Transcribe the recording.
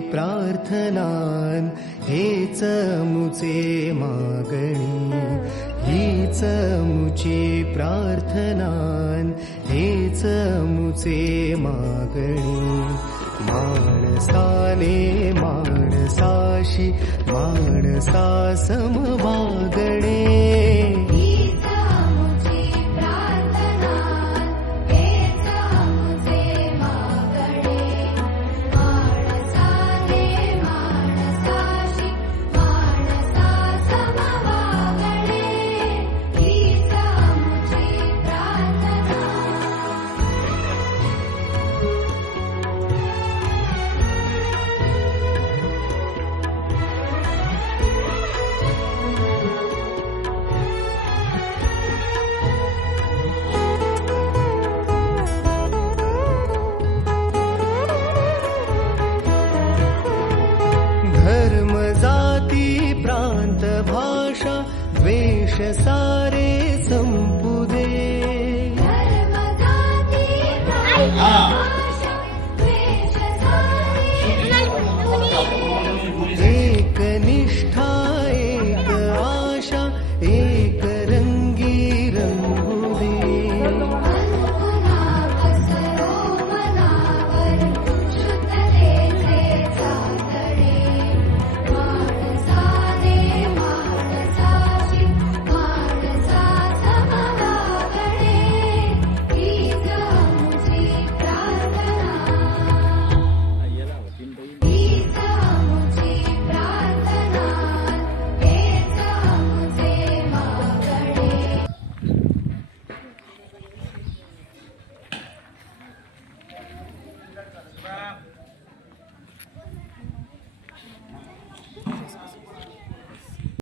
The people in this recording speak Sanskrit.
प्रार्थनान् हेच मुचे मागणी हीच मुची प्रार्थनान् हेच मुचे मागणी। माणसाने माणसाशी माणसा समवागणे ख्सा